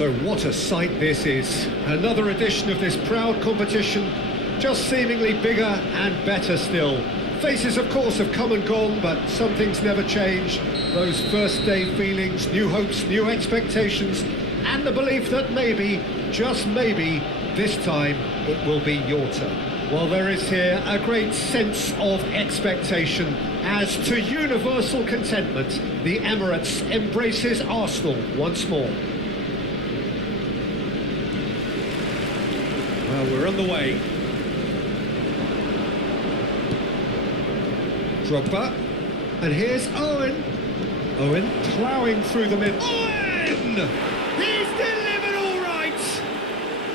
So what a sight this is. Another edition of this proud competition, just seemingly bigger and better still. Faces, of course, have come and gone, but some things never change. Those first day feelings, new hopes, new expectations, and the belief that maybe, just maybe, this time it will be your turn. Well, there is here a great sense of expectation as to universal contentment. The Emirates embraces Arsenal once more. Well, we're on the way. Drogba, and here's Owen. Owen ploughing through the middle. Owen! He's delivered all right!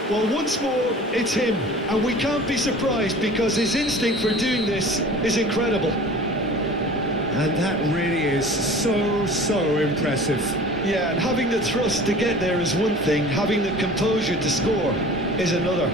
Well, once more, it's him, and we can't be surprised because his instinct for doing this is incredible. And that really is so impressive. Yeah, and having the thrust to get there is one thing, having the composure to score is another.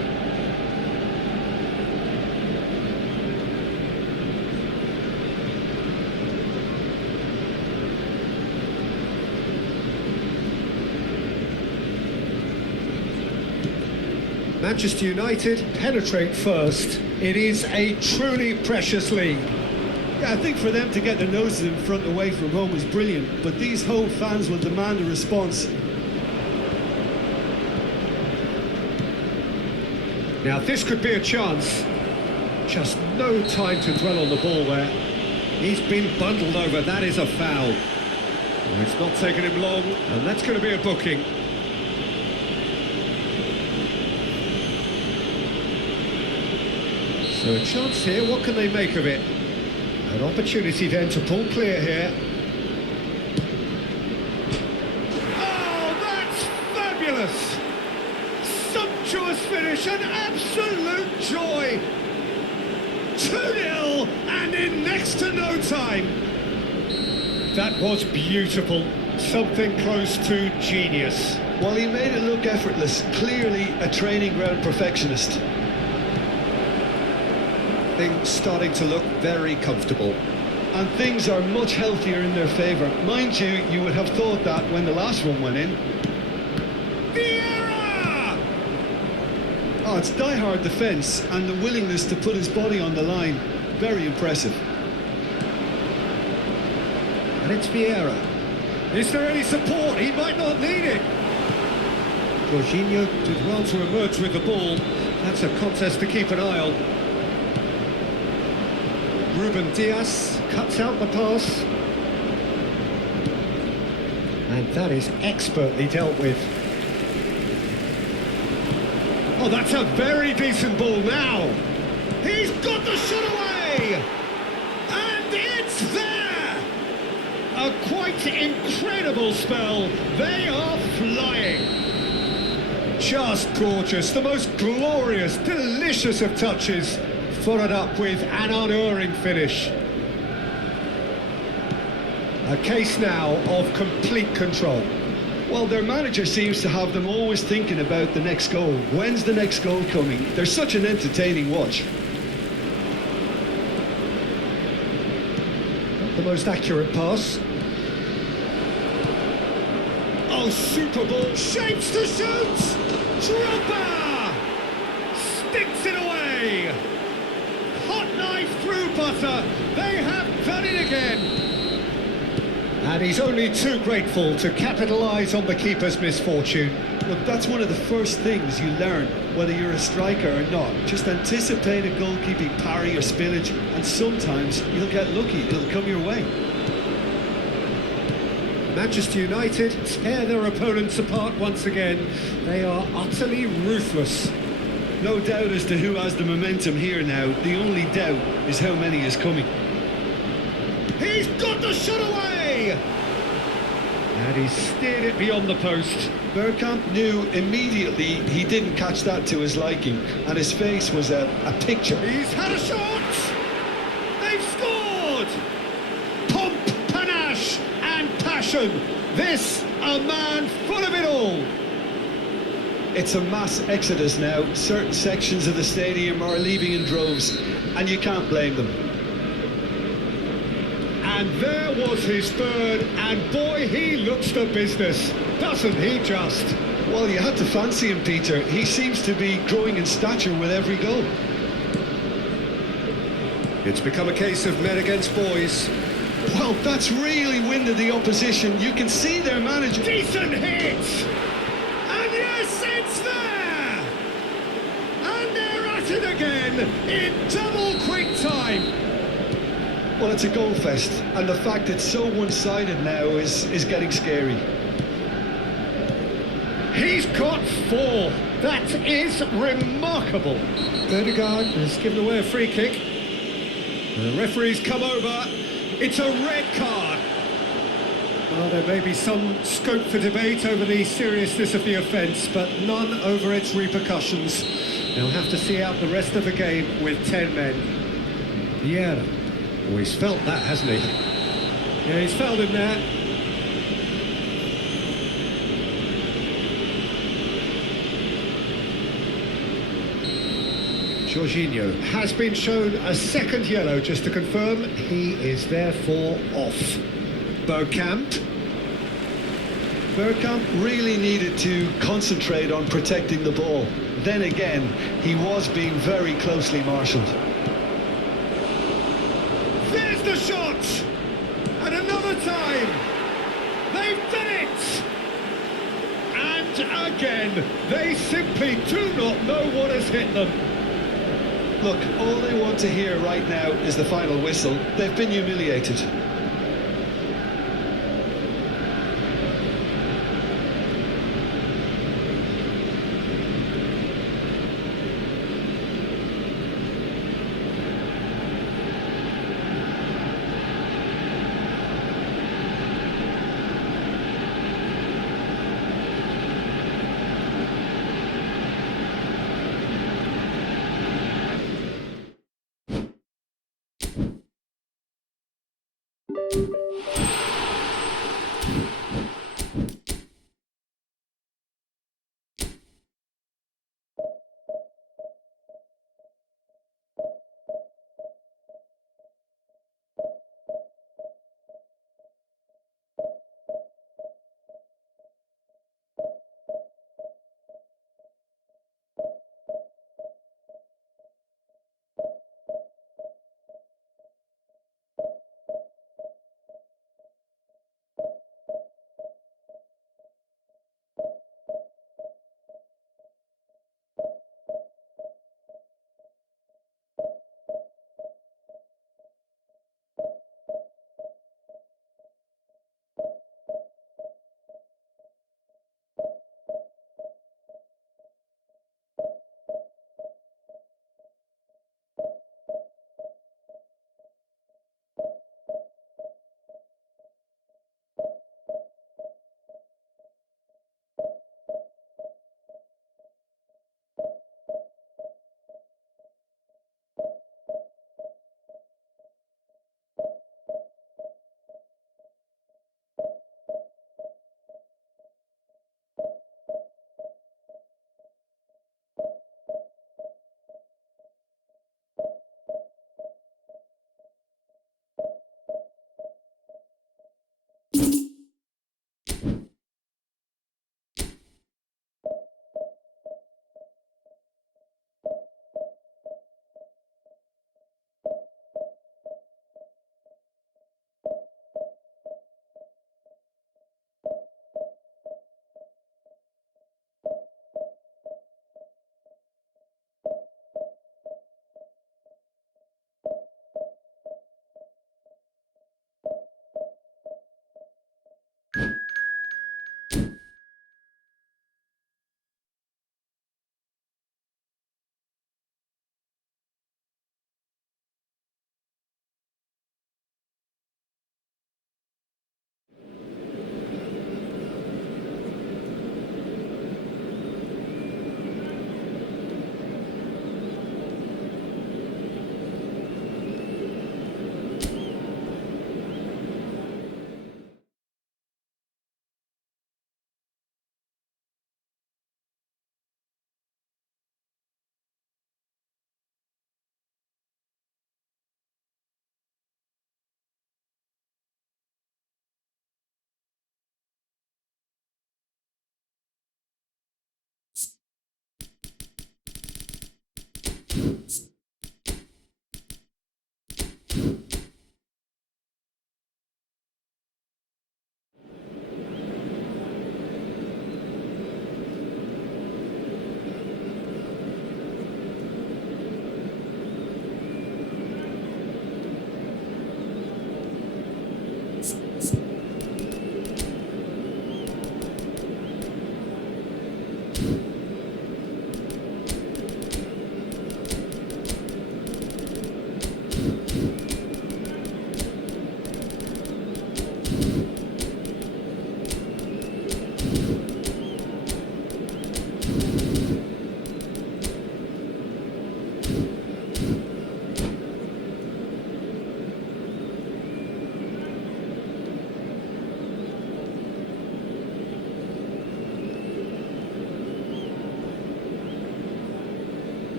Manchester United penetrate first. It is a truly precious lead. Yeah, I think for them to get their noses in front away from home is brilliant, but these home fans will demand a response. Now this could be a chance. Just no time to dwell on the ball there. He's been bundled over, that is a foul. Well, it's not taken him long, and that's going to be a booking. So a chance here, what can they make of it? An opportunity then to pull clear here. Oh, that's fabulous! Sumptuous finish, an absolute joy! 2-0 and in next to no time. That was beautiful, something close to genius. Well, he made it look effortless, clearly a training ground perfectionist. Things starting to look very comfortable. And things are much healthier in their favour. Mind you, you would have thought that when the last one went in. Vieira! Oh, it's die-hard defence and the willingness to put his body on the line. Very impressive. And it's Vieira. Is there any support? He might not need it. Jorginho did well to emerge with the ball. That's a contest to keep an eye on. Ruben Diaz cuts out the pass. And that is expertly dealt with. Oh, that's a very decent ball now. He's got the shot away! And it's there! A quite incredible spell. They are flying. Just gorgeous. The most glorious, delicious of touches. Followed up with an unerring finish. A case now of complete control. Well, their manager seems to have them always thinking about the next goal. When's the next goal coming? They're such an entertaining watch. Not the most accurate pass. Oh, super ball. Shapes to shoot! Drogba! Sticks it away! Hot knife through butter. They have done it again. And he's only too grateful to capitalise on the keeper's misfortune. Look, that's one of the first things you learn, whether you're a striker or not. Just anticipate a goalkeeping parry or spillage, and sometimes you'll get lucky. It'll come your way. Manchester United tear their opponents apart once again. They are utterly ruthless. No doubt as to who has the momentum here now. The only doubt is how many is coming. He's got the shot away! And he steered it beyond the post. Bergkamp knew immediately he didn't catch that to his liking, and his face was a picture. He's had a shot! They've scored! Pomp, panache and passion. This, a man full of it all. It's a mass exodus now. Certain sections of the stadium are leaving in droves, and you can't blame them. And there was his third, and boy, he looks the business, doesn't he just? Well, you had to fancy him, Peter. He seems to be growing in stature with every goal. It's become a case of men against boys. Well, that's really winded the opposition. You can see their manager. Decent hit! And yes, it's there! And they're at it again in double quick time. Well, it's a goal fest, and the fact it's so one-sided now is getting scary. He's got 4. That is remarkable. Ødegaard has given away a free kick. The referee's come over. It's a red card. Well, there may be some scope for debate over the seriousness of the offence, but none over its repercussions. They'll have to see out the rest of the game with 10 men. Yeah, well, he's felt that, hasn't he? Yeah, he's felt him there. Jorginho has been shown a second yellow, just to confirm. He is therefore off. Bergkamp. Bergkamp really needed to concentrate on protecting the ball. Then again, he was being very closely marshalled. There's the shot! And another time! They've done it! And again, they simply do not know what has hit them. Look, all they want to hear right now is the final whistle. They've been humiliated.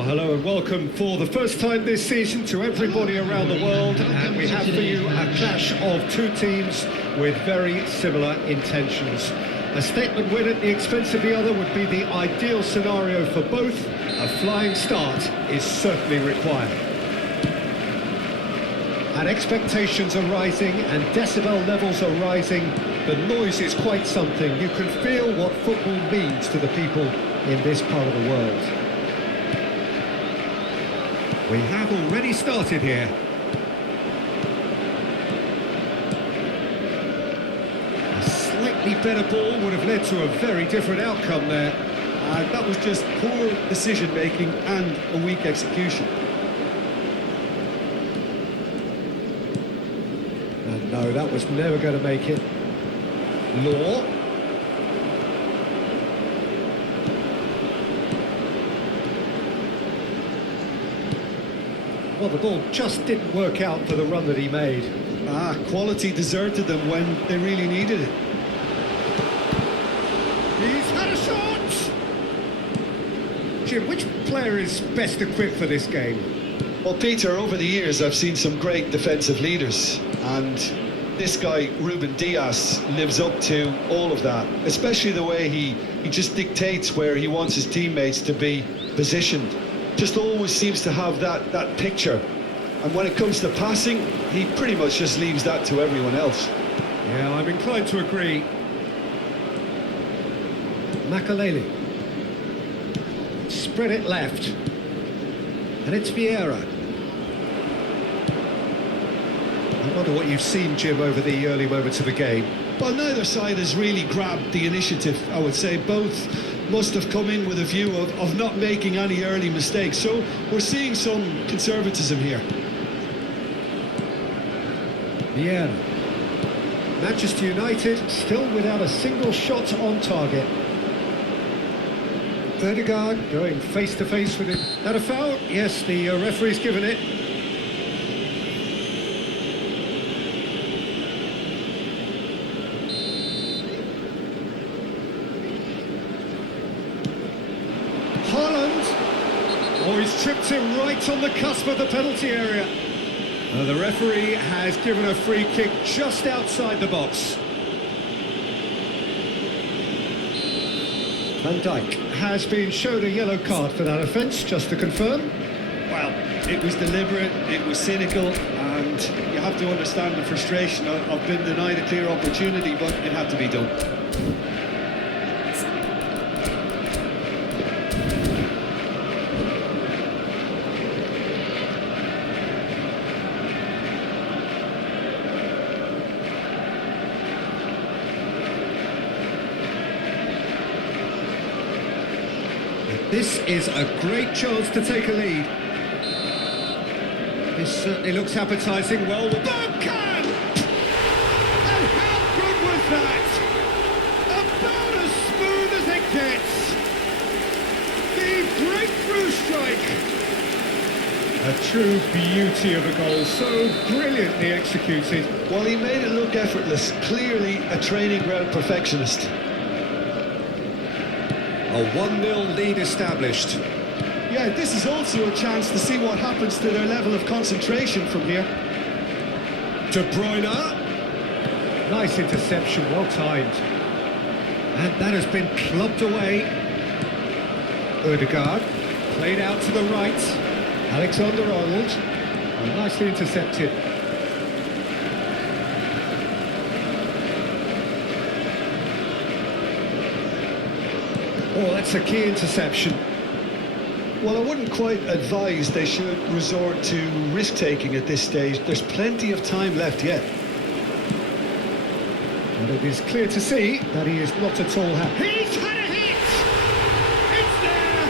Well, hello and welcome for the first time this season to everybody around the world, and we have for you a clash of two teams with very similar intentions. A statement win at the expense of the other would be the ideal scenario for both. A flying start is certainly required. And expectations are rising and decibel levels are rising. The noise is quite something. You can feel what football means to the people in this part of the world. We have already started here. A slightly better ball would have led to a very different outcome there. That was just poor decision-making and a weak execution. And no, that was never going to make it. Law. Well, the ball just didn't work out for the run that he made. Quality deserted them when they really needed it. He's had a shot! Jim, which player is best equipped for this game? Well, Peter, over the years I've seen some great defensive leaders, and this guy, Ruben Dias, lives up to all of that, especially the way he just dictates where he wants his teammates to be positioned. Just always seems to have that picture, and when it comes to passing, he pretty much just leaves that to everyone else. Yeah, I'm inclined to agree. Makaleli. Spread it left. And it's Vieira. I wonder what you've seen, Jim, over the early moments of the game. Well, neither side has really grabbed the initiative, I would say. Both must have come in with a view of not making any early mistakes. So we're seeing some conservatism here. Vieira. Manchester United still without a single shot on target. Ødegaard going face-to-face with it. That a foul? Yes, the referee's given it. Haaland. Oh, he's tripped him right on the cusp of the penalty area. The referee has given a free kick just outside the box. Van Dijk has been shown a yellow card for that offence, just to confirm. Well, it was deliberate, it was cynical, and you have to understand the frustration of being denied a clear opportunity, but it had to be done. This is a great chance to take a lead. This certainly looks appetising. Well, Bergkamp! And how good was that? About as smooth as it gets. The breakthrough strike. A true beauty of a goal, so brilliantly executed. Well, he made it look effortless. Clearly a training ground perfectionist. A 1-0 lead established. Yeah, this is also a chance to see what happens to their level of concentration from here. De Bruyne. Nice interception, well timed. And that has been clubbed away. Ødegaard. Played out to the right. Alexander-Arnold. Nicely intercepted. Oh, that's a key interception. Well, I wouldn't quite advise they should resort to risk-taking at this stage. There's plenty of time left yet. And it is clear to see that he is not at all happy. He's had a hit! It's there!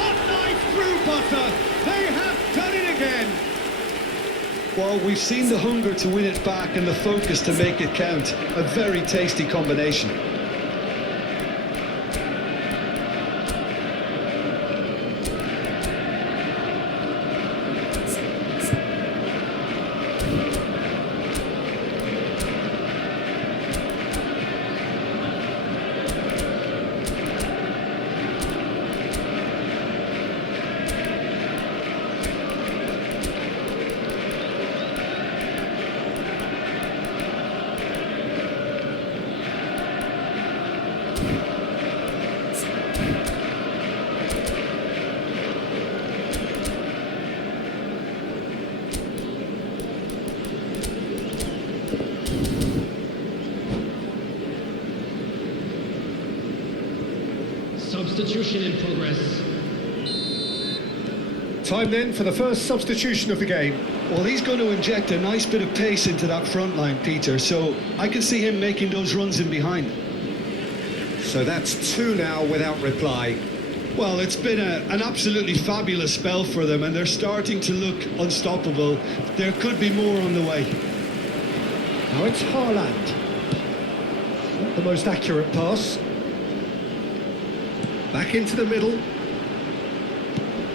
Hot knife through butter! They have done it again! Well, we've seen the hunger to win it back and the focus to make it count. A very tasty combination. Substitution in progress. Time then for the first substitution of the game. Well, he's going to inject a nice bit of pace into that front line, Peter, so I can see him making those runs in behind. So that's two now without reply. Well, it's been an absolutely fabulous spell for them, and they're starting to look unstoppable. There could be more on the way. Now it's Haaland. Not the most accurate pass. Back into the middle.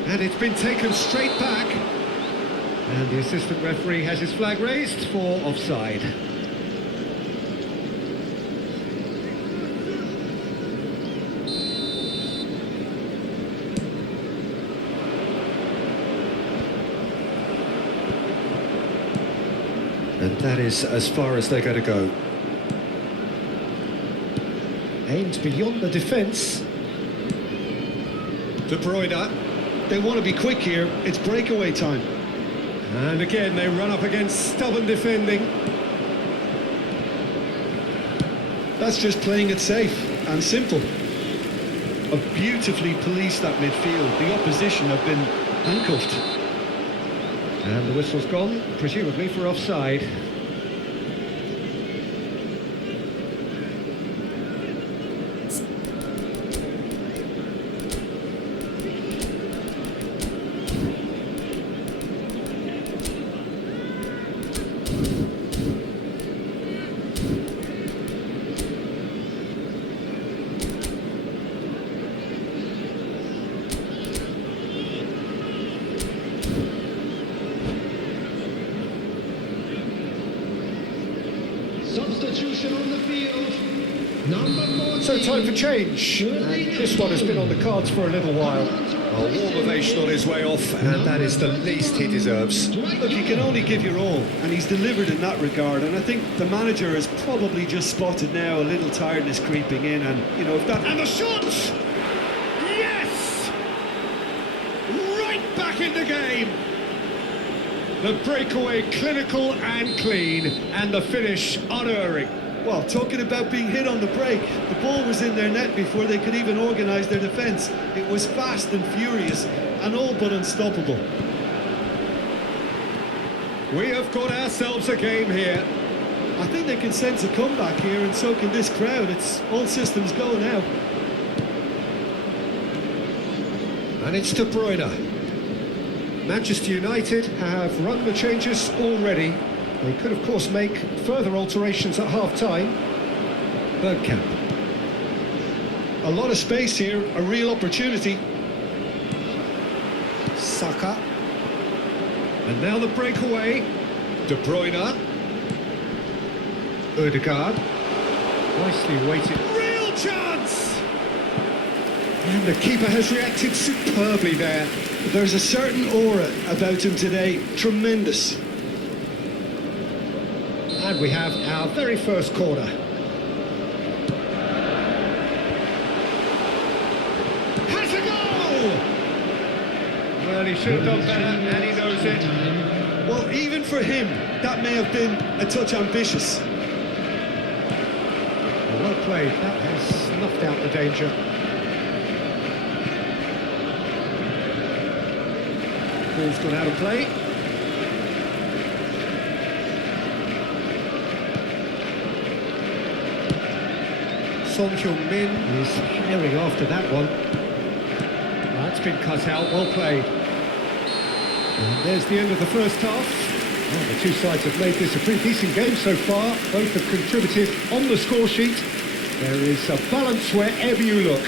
And it's been taken straight back. And the assistant referee has his flag raised for offside. And that is as far as they're going to go. Aimed beyond the defence. De Bruyne. They want to be quick here. It's breakaway time. And again, they run up against stubborn defending. That's just playing it safe and simple. Have beautifully policed that midfield. The opposition have been handcuffed. And the whistle's gone, presumably for offside. Substitution on the field. Number 14. So time for change. And this one has been on the cards for a little while. A warm ovation on his way off, and that is the least he deserves. Look, you can only give your all, and he's delivered in that regard. And I think the manager has probably just spotted now a little tiredness creeping in, and you know if that. And the shot! Yes! Right back in the game! The breakaway clinical and clean, and the finish unerring. Well, talking about being hit on the break, the ball was in their net before they could even organise their defence. It was fast and furious, and all but unstoppable. We have got ourselves a game here. I think they can sense a comeback here, and so can this crowd. It's all systems go now. And it's De Bruyne. Manchester United have run the changes already. They could, of course, make further alterations at half-time. Bergkamp. A lot of space here, a real opportunity. Saka. And now the breakaway. De Bruyne. Ødegaard. Nicely weighted. Real chance! And the keeper has reacted superbly there. There's a certain aura about him today. Tremendous. And we have our very first corner. Has a goal! Well, he should have done better, and he knows it. Well, even for him, that may have been a touch ambitious. Well played. That has snuffed out the danger. Ball's gone out of play. Son Heung-min is herring after that one. That's been cut out, well played. And there's the end of the first half. Well, the two sides have made this a pretty decent game so far. Both have contributed on the score sheet. There is a balance wherever you look.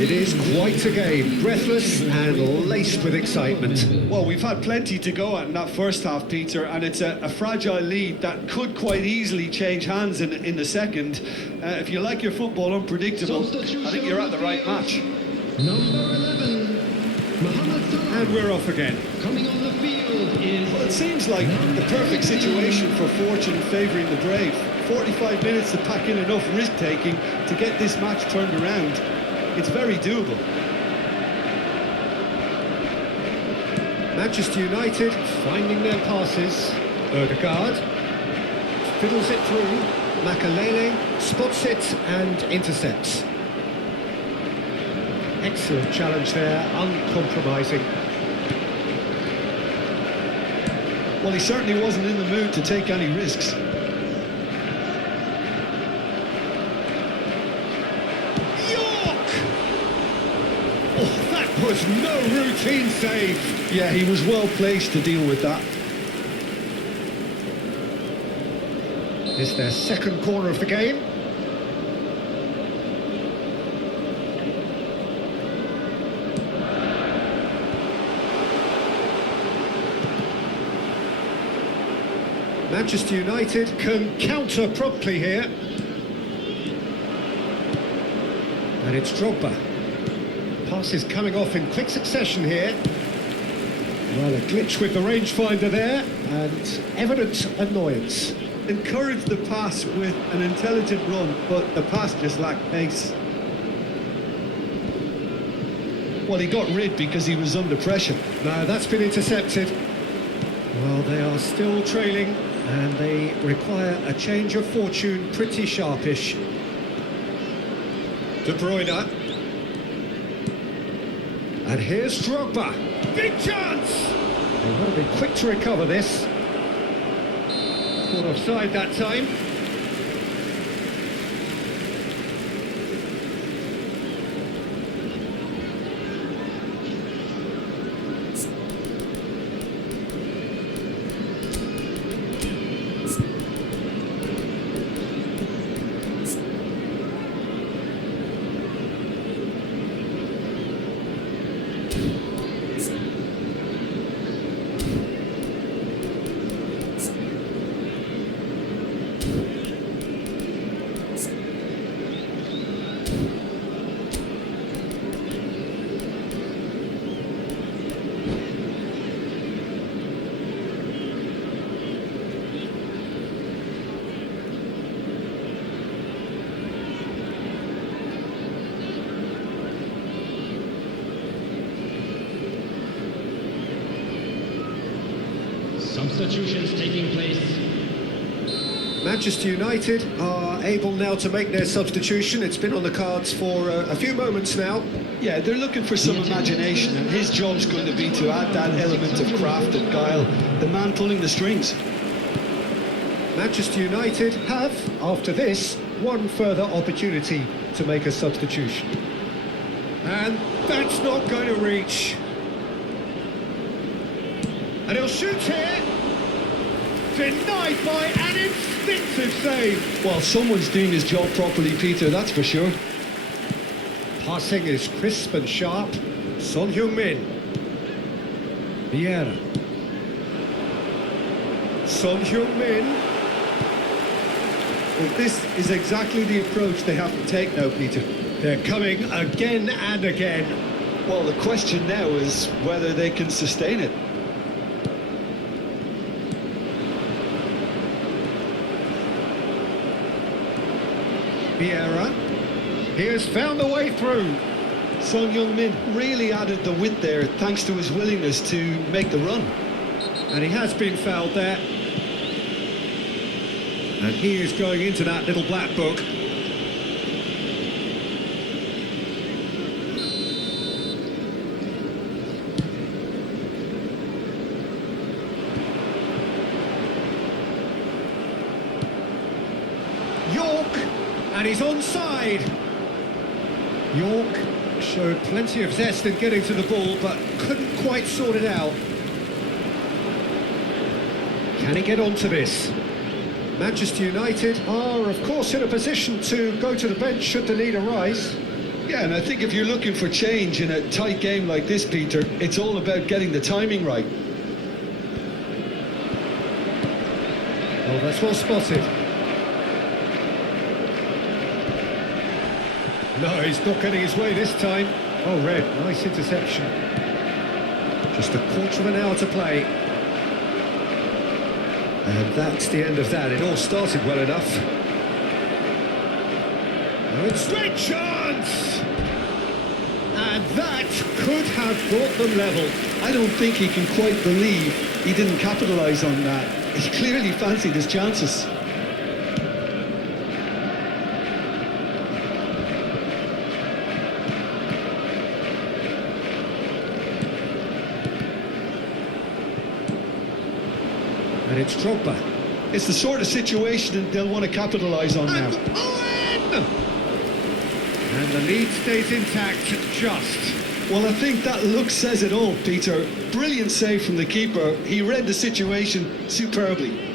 It is quite a game, breathless and laced with excitement. Well, we've had plenty to go at in that first half, Peter, and it's a fragile lead that could quite easily change hands in the second. If you like your football unpredictable, I think you're at the right match. Number 11. Mohamed Salah. And we're off again. Coming on the field is... Well, it seems like the perfect situation for fortune favouring the brave. 45 minutes to pack in enough risk-taking to get this match turned around. It's very doable. Manchester United finding their passes. Ødegaard fiddles it through. Makalele spots it and intercepts. Excellent challenge there, uncompromising. Well, he certainly wasn't in the mood to take any risks. Oh, that was no routine save. Yeah, he was well placed to deal with that. It's their second corner of the game. Manchester United can counter promptly here. And it's Drogba. Passes coming off in quick succession here. Well, a glitch with the rangefinder there, and evident annoyance. Encouraged the pass with an intelligent run, but the pass just lacked pace. Well, he got rid because he was under pressure. No, that's been intercepted. Well, they are still trailing, and they require a change of fortune pretty sharpish. De Bruyne. And here's Drogba. Big chance! They want to be quick to recover this. Caught offside that time. Substitutions taking place. Manchester United are able now to make their substitution. It's been on the cards for a few moments now. Yeah, they're looking for some imagination, and his job's going to be to add that element of craft and guile, the man pulling the strings. Manchester United have, after this, one further opportunity to make a substitution. And that's not going to reach. And he'll shoot here. Denied by an instinctive save. Well, someone's doing his job properly, Peter, that's for sure. Passing is crisp and sharp. Son Heung-min. Vieira. Son Heung-min. Well, this is exactly the approach they have to take now, Peter. They're coming again and again. Well, the question now is whether they can sustain it. Vieira. He has found the way through. Son Heung-min really added the width there thanks to his willingness to make the run. And he has been fouled there. And he is going into that little black book. York, and he's onside. York showed plenty of zest in getting to the ball, but couldn't quite sort it out. Can he get onto this? Manchester United are, of course, in a position to go to the bench should the need arise. Yeah, and I think if you're looking for change in a tight game like this, Peter, it's all about getting the timing right. Oh, that's well spotted. No, he's not getting his way this time. Oh, Red, nice interception. Just a quarter of an hour to play. And that's the end of that. It all started well enough. Oh, it's great chance! And that could have brought them level. I don't think he can quite believe he didn't capitalise on that. He clearly fancied his chances. it's Drogba. It's the sort of situation they'll want to capitalise on now. And Owen! And the lead stays intact, just. Well, I think that look says it all, Peter. Brilliant save from the keeper. He read the situation superbly.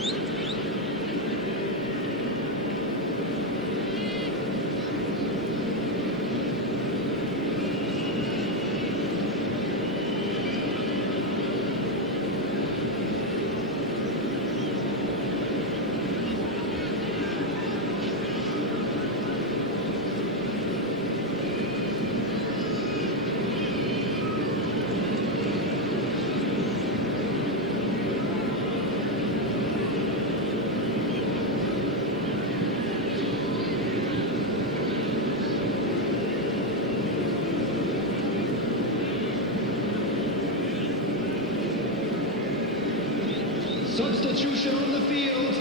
Substitution on the field.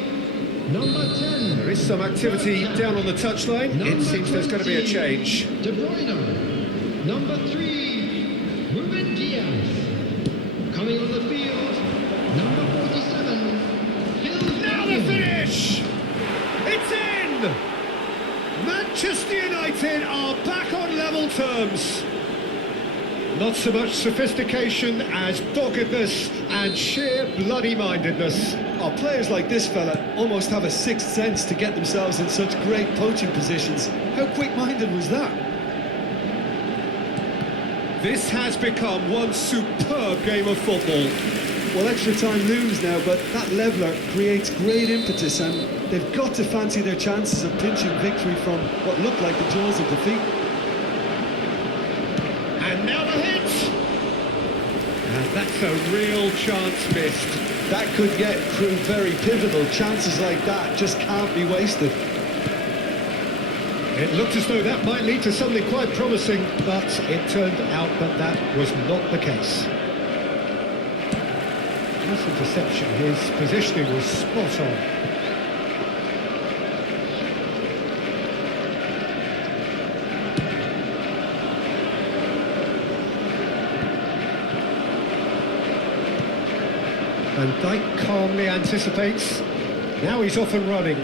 Number 10. There is some activity down on the touchline. It seems there's going to be a 20, change. De Bruyne. Number 3, Ruben Diaz. Coming on the field. Number 47, Phil. Now the finish! It's in! Manchester United are back on level terms. Not so much sophistication as doggedness and sheer bloody-mindedness. Oh, players like this fella almost have a sixth sense to get themselves in such great poaching positions. How quick-minded was that? This has become one superb game of football. Well, extra time looms now, but that leveller creates great impetus, and they've got to fancy their chances of pinching victory from what looked like the jaws of defeat. And now the hit! And that's a real chance missed. That could prove very pivotal. Chances like that just can't be wasted. It looked as though that might lead to something quite promising, but it turned out that that was not the case. Nice interception. His positioning was spot on. Van Dijk calmly anticipates. Now he's off and running.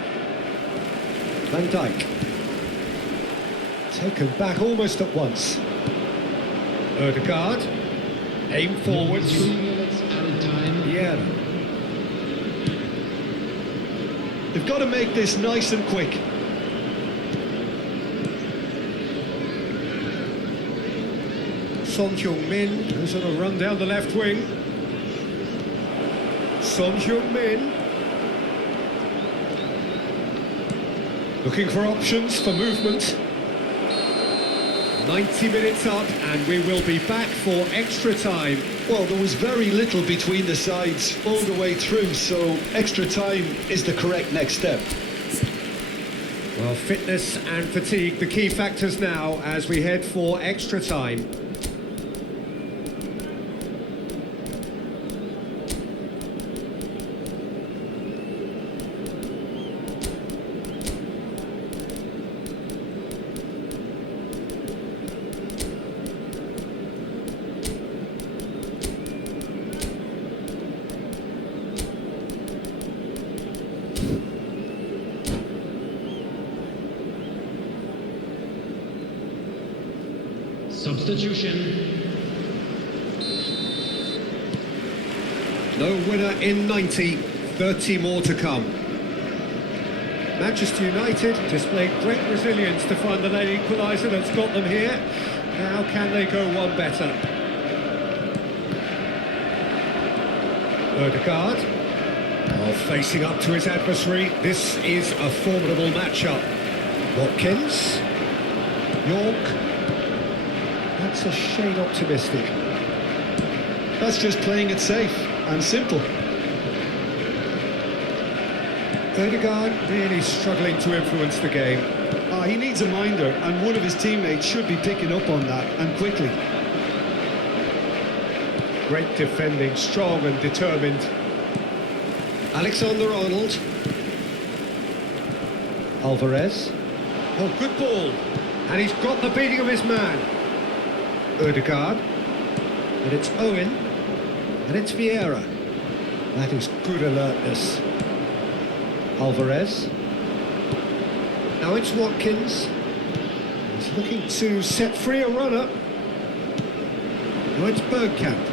Van Dijk. Taken back almost at once. Ødegaard. Aim forwards. 3 minutes added time. Yeah. They've got to make this nice and quick. Son Heung-min, who's on a run down the left wing. Son Heung-min. Looking for options for movement. 90 minutes up and we will be back for extra time. Well, there was very little between the sides all the way through, so extra time is the correct next step. Well, fitness and fatigue, the key factors now as we head for extra time. Substitution. No winner in 90, 30 more to come. Manchester United displayed great resilience to find the late equaliser that's got them here. Now can they go one better? Ødegaard. Oh, facing up to his adversary. This is a formidable matchup. Watkins. York. That's a shade optimistic. That's just playing it safe and simple. Ødegaard really struggling to influence the game. He needs a minder, and one of his teammates should be picking up on that, and quickly. Great defending, strong and determined. Alexander-Arnold. Alvarez. Oh, good ball. And he's got the beating of his man. Ødegaard. And it's Owen. And it's Vieira. That is good alertness. Alvarez. Now it's Watkins. He's looking to set free a runner. Now it's Bergkamp.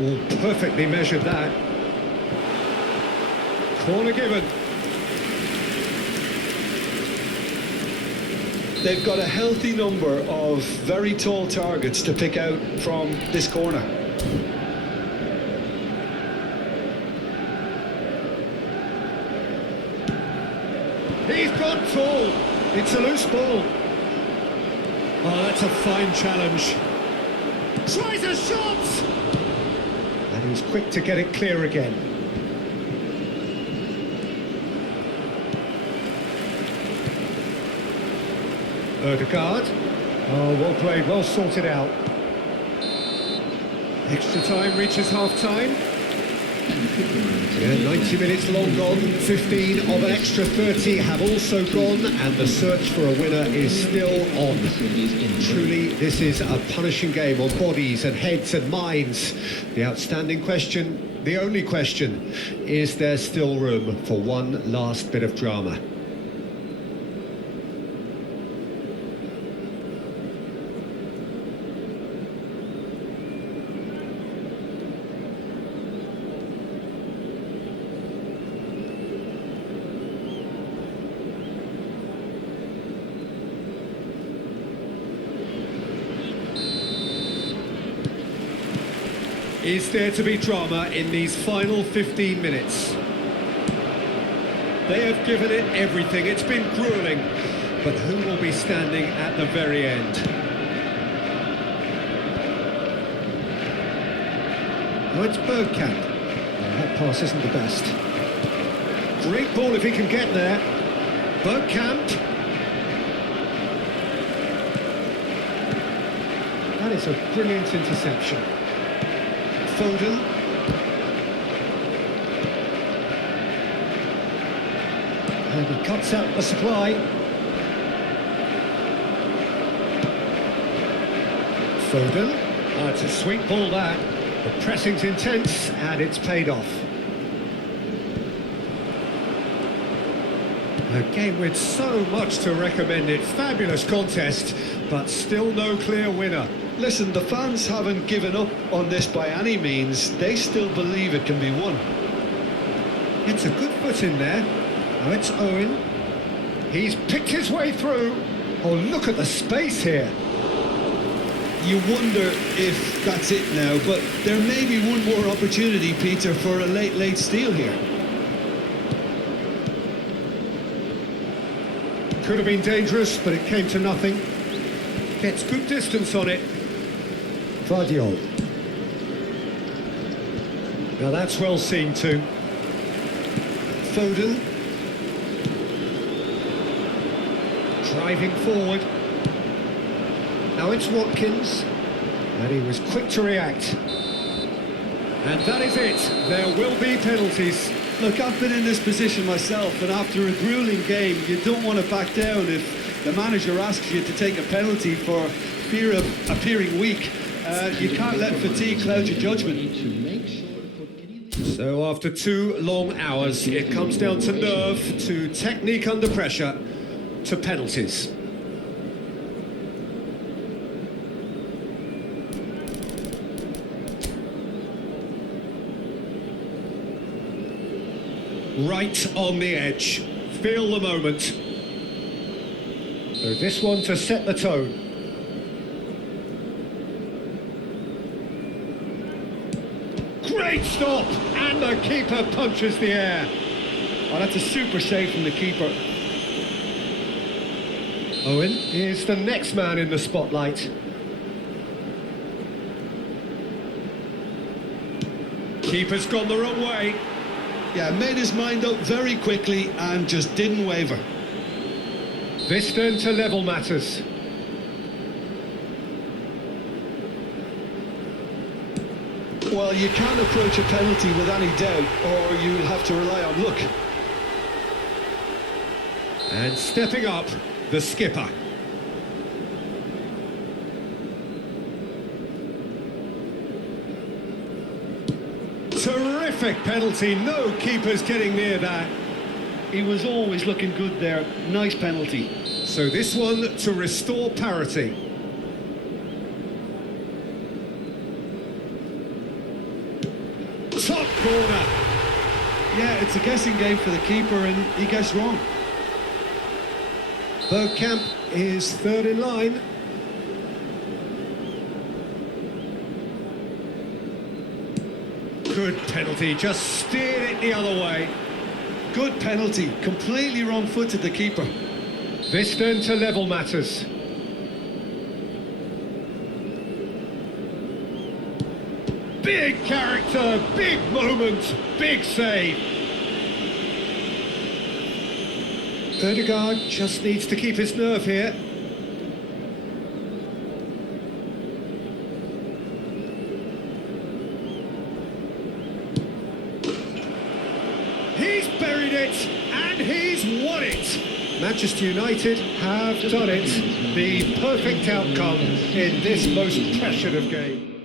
Oh, perfectly measured that. Corner given. They've got a healthy number of very tall targets to pick out from this corner. He's gone full. It's a loose ball. Oh, that's a fine challenge. Tries a shot! And he's quick to get it clear again. Ødegaard. Oh, well played, well sorted out. Extra time reaches half-time. Yeah, 90 minutes long gone, 15 of an extra 30 have also gone, and the search for a winner is still on. Truly, this is a punishing game on bodies and heads and minds. The outstanding question, the only question, is there still room for one last bit of drama? Is there to be drama in these final 15 minutes? They have given it everything, it's been gruelling, but who will be standing at the very end? Oh, it's Bergkamp. That pass isn't the best. Great ball if he can get there. Bergkamp. That is a brilliant interception. Foden. And he cuts out the supply. Foden. Oh, it's a sweet ball that. The pressing's intense and it's paid off. A game with so much to recommend it. Fabulous contest, but still no clear winner. Listen, the fans haven't given up on this by any means. They still believe it can be won. It's a good foot in there. Now it's Owen. He's picked his way through. Oh, look at the space here. You wonder if that's it now, but there may be one more opportunity, Peter, for a late steal here. Could have been dangerous, but it came to nothing. Gets good distance on it. Vardiol. Now that's well seen too. Foden. Driving forward. Now it's Watkins. And he was quick to react. And that is it. There will be penalties. Look, I've been in this position myself, and after a gruelling game, you don't want to back down if the manager asks you to take a penalty for fear of appearing weak. You can't let fatigue cloud your judgment. So after 2 long hours, it comes down to nerve, to technique under pressure, to penalties. Right on the edge. Feel the moment. So this one to set the tone. Great stop! And the keeper punches the air. Oh, that's a super save from the keeper. Owen is the next man in the spotlight. Keeper's gone the wrong way. Yeah, made his mind up very quickly and just didn't waver. This then to level matters. Well, you can't approach a penalty with any doubt, or you'll have to rely on luck. And stepping up, the skipper. Perfect penalty, no keeper's getting near that. He was always looking good there. Nice penalty. So this one to restore parity. Top corner. Yeah, it's a guessing game for the keeper, and he guessed wrong. Bergkamp is third in line. Good penalty, just steered it the other way. Good penalty. Completely wrong-footed the keeper. This then to level matters. Big character, big moment, big save. Ødegaard just needs to keep his nerve here. He's buried it, and he's won it. Manchester United have done it. The perfect outcome in this most pressured of games.